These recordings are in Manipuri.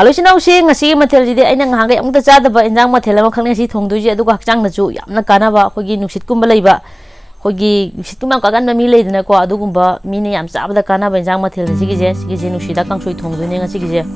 Hello, Sing, a sea material, and hang the Chadaba and Jang Matella, Kanasi, Tonduja, the Wakang, the Ju, Yamna Kanava, Hogi, Nushitkumbaleva, Hogi, Situma Kagana Mile, and Aqua Dugumba, Mini, Am Sabda Kanava and Jang Matella, Sigizes, Siginushida, Kansu, Tondu, and Sigizes.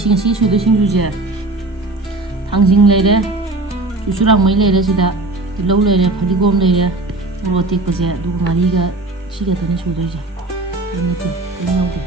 Sinsi sudah sinjuja, tangsing lele, susurang mai lele sida, lau lele, padigom lele, murotik kerja, dua mariga, sih katanya sudah aja, ini tu, ini nanti.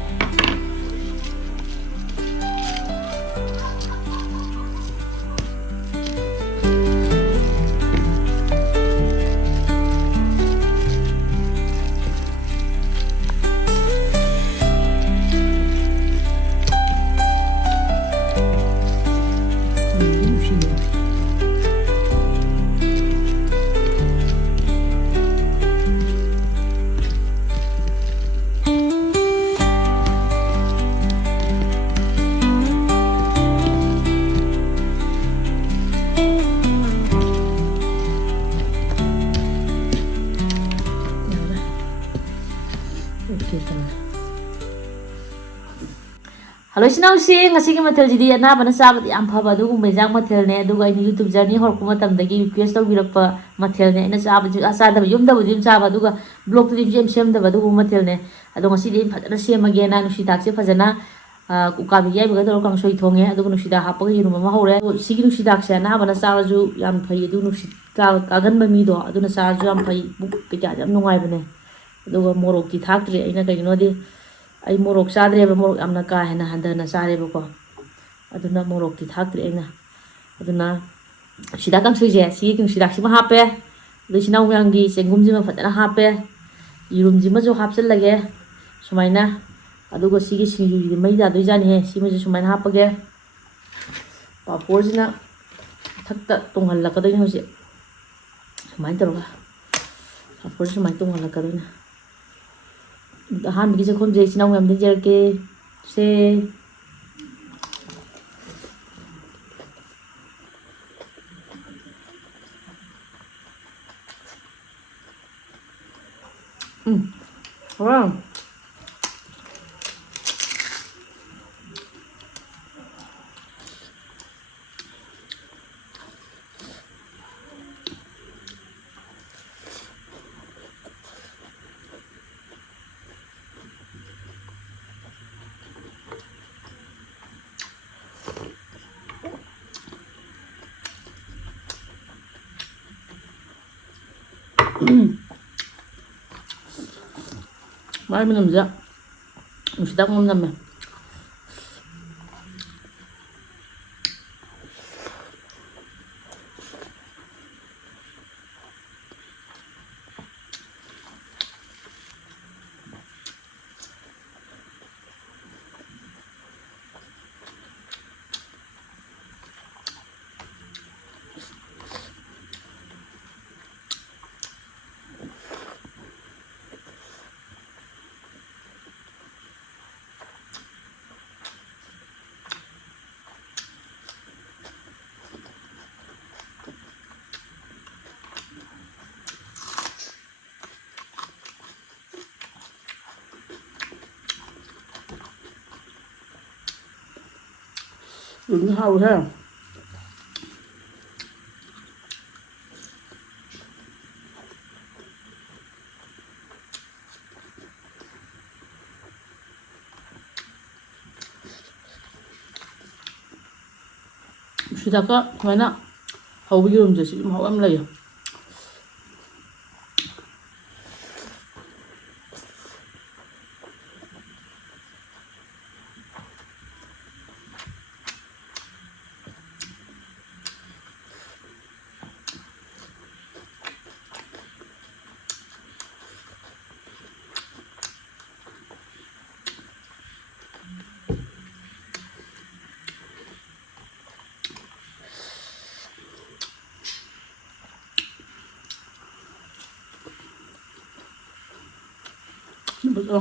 Hello, Sing, a single material, Nabana Sabbath, Ampabadu, Majang Matilne, do I YouTube journey, Horkumatam, the give request of Europa Matilne, and a Sabbath, Asada, Yumda with him Sabaduga, block the James Shem, the Badu Matilne. I don't see him the same again, and she taxi Fazana, Ukabi, Gagam Soi Tongue, I don't know she happen, you know, Mahore, Sigil Shidaksha, Nabana Saraju, Yam Pay, do Kagan Mamido, I don't know Sarjam Pay, Picadam, no Ibane, do a Moroki Takri, I know the. I morok sadre ba morok amna ka hena handana sare ba ko aduna morok ti thaktre na aduna sida kang suje si king sida sima hape dishina uyangi sengum jima fatana hape irum jima jo hapsel lage sumaina adugo sigi sinju ji mai da doi jani he sima ji sumaina hapage papor jina thakta tonghal la kadai ho se sumain taroga papor sumain tonghal la kadai na Han bisa kon jai sinau ngam dinjer ke se wow Mai minum ja. Sudah minum. Đừng hầu thế. 시다가 왜나 hầu giùm rồi chị hầu em lì.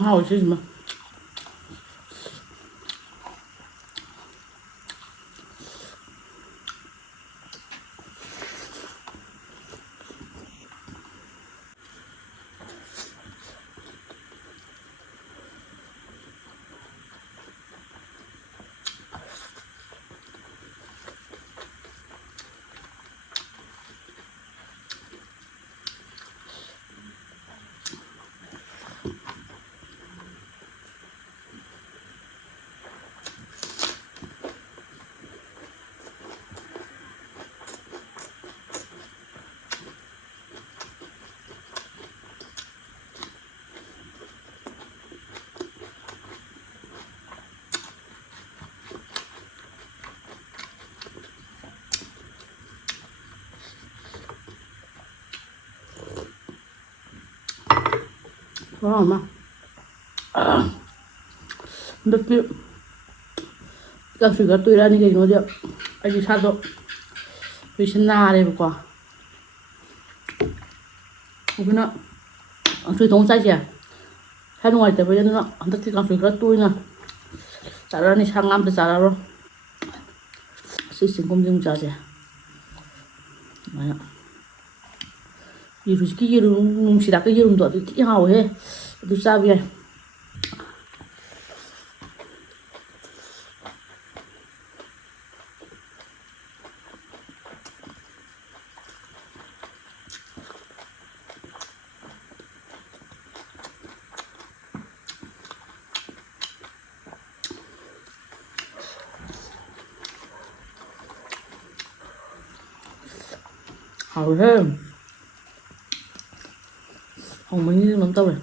hầu chứ mà. mà 이렇게 가스가 또 일하는 게 어디야? 아직 사도 신나래 볼까? 우리는 저희 동사지야. 사용할 때 보이는 한덕지 가스가 또 있나? 잘하니 상암도 잘하러. 시스템 검증 자세. 뭐야? 이루지 기름 시다 그 기름도 아주 끼하고 해. 또 싸비야. hầu thế không mấy như mắm tôm này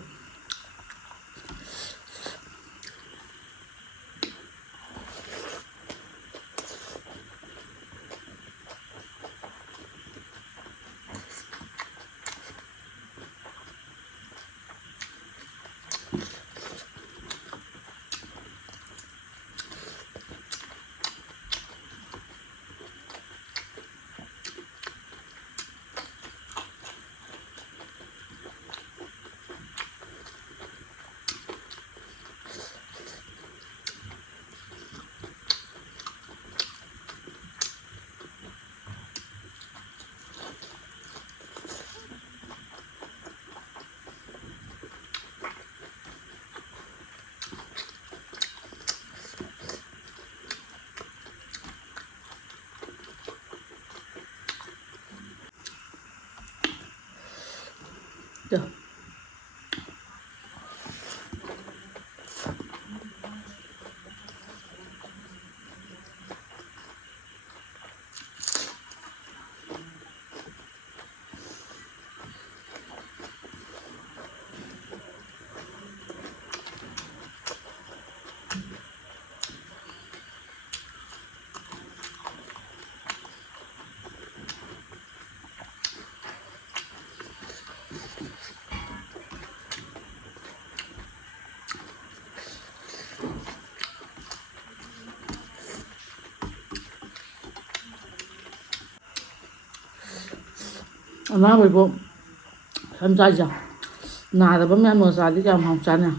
được. Nó bị bộ tham gia chẳng nà là bấm ăn một giờ đi làm học chán à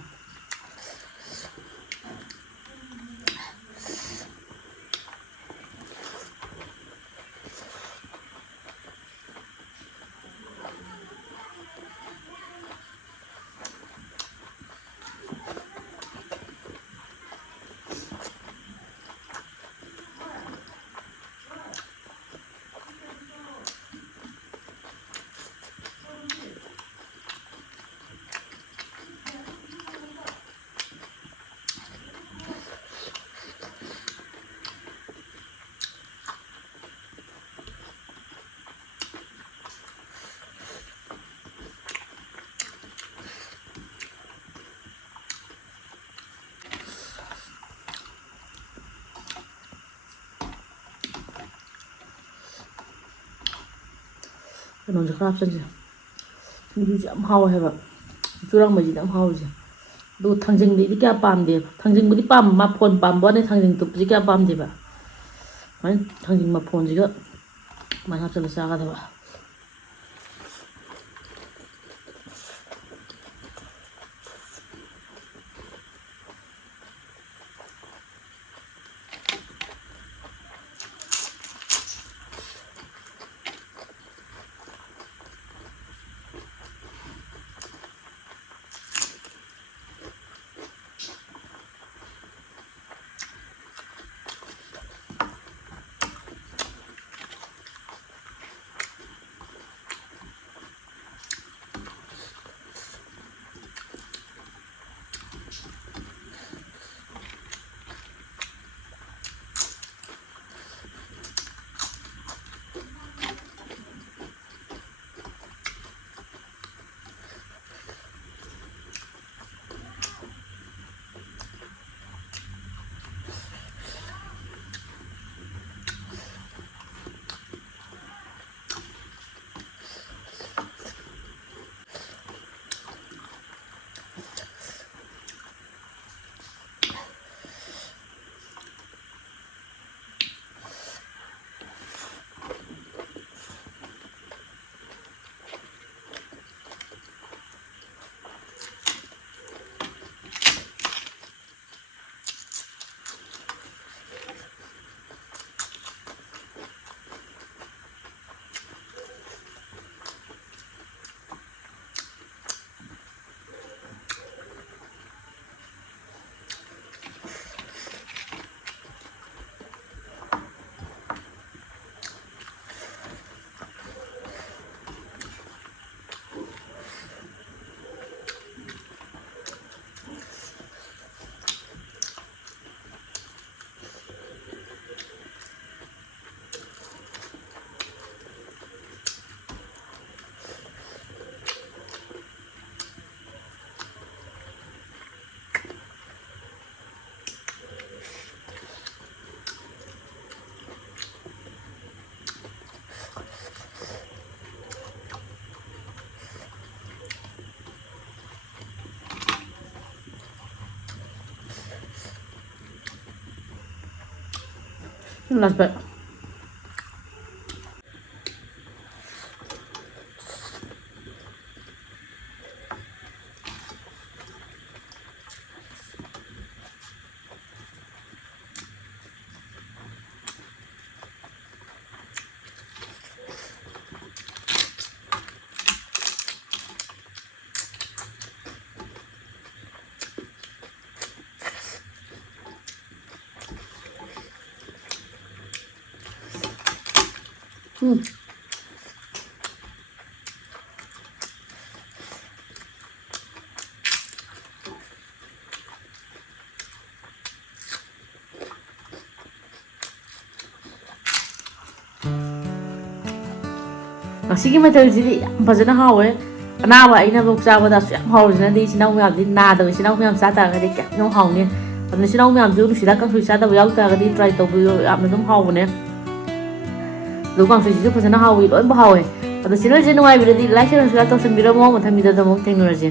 ꯀꯩꯅꯣꯁꯦ ꯈꯔ ꯍꯥꯞꯆꯟꯁꯦ ꯁꯤꯡꯖꯨꯁꯦ ꯌꯥꯝ ꯍꯥꯎꯋꯦ ꯍꯥꯏꯕ ꯆꯨꯔꯥꯡꯕꯁꯤꯗ ꯌꯥꯝ ꯍꯥꯎꯔꯤꯁꯦ ꯑꯗꯨꯒ ꯊꯥꯡꯖꯤꯡꯗꯤ ꯀꯌꯥ ꯄꯥꯝꯗꯦꯕ ꯊꯥꯡꯖꯤꯡꯕꯨꯗꯤ ꯄꯥꯝꯕ ꯃꯐꯣꯟ ꯄꯥꯝꯕ ꯋꯥꯅꯤ ꯊꯥꯡꯖꯤꯡ ꯇꯨꯞꯄꯁꯤ ꯀꯌꯥ ꯄꯥꯝꯗꯦꯕ ꯁꯨꯃꯥꯏꯅ ꯊꯥꯡꯖꯤꯡ ꯃꯐꯣꯟꯁꯤꯒ ꯁꯨꯃꯥꯏꯅ ꯍꯥꯞꯆꯜꯂ ꯆꯥꯒꯗꯕ last bit ꯉꯁꯤꯒꯤ ꯃꯊꯦꯜꯁꯤꯗꯤ ꯌꯥꯝ ꯐꯖꯅ ꯍꯥꯎꯋꯦ ꯑꯅꯥꯕ ꯑꯩꯅꯐꯧ ꯆꯥꯕꯗꯁꯨ ꯌꯥꯝ ꯍꯥꯎꯔꯤꯁꯤꯅꯗꯤ ꯏꯆꯤꯜ ꯏꯅꯥꯎ ꯃꯌꯥꯝꯗꯤ ꯅꯥꯗꯕ ꯏꯆꯤꯜ ꯏꯅꯥꯎ ꯃꯌꯥꯝ ꯆꯥ ꯇꯥꯔꯒꯗꯤ ꯀꯌꯥꯝ ꯍꯥꯎꯅꯤ ꯑꯗꯨꯅ ꯏꯆꯤꯜ ꯏꯅꯥꯎ ꯃꯌꯥꯝꯁꯨ ꯅꯨꯡꯁꯤꯗꯥꯛ ꯀꯥꯡꯁꯣꯏ ꯆꯥꯗꯕ ꯌꯥꯎ ꯇꯥꯔꯒꯗꯤ ꯇ꯭ꯔꯥꯏ ꯇꯧꯕꯤꯌꯣ ꯌꯥꯝꯅ ꯑꯗꯨꯝ ꯍꯥꯎꯕꯅꯦ ꯑꯗꯨ ꯀꯥꯡꯁꯣꯏꯁꯤꯁꯨ ꯐꯖꯅ ꯍꯥꯎꯋꯤ ꯂꯣꯏꯅꯃꯛ ꯍꯥꯎꯋꯦ ꯑꯗꯣ ꯆꯦꯅꯦꯜꯁꯦ ꯅꯨꯡꯉꯥꯏꯕꯤꯔꯗꯤ ꯂꯥꯏꯛ ꯁꯦꯌꯔ ꯁꯕꯁꯀ꯭ꯔꯥꯏꯕ ꯇꯧꯁꯟꯕꯤꯔꯝꯃꯣ ꯃꯊꯪ ꯚꯤꯗꯤꯑꯣꯗ ꯑꯃꯨꯛ ꯊꯦꯡꯅꯔꯁꯦ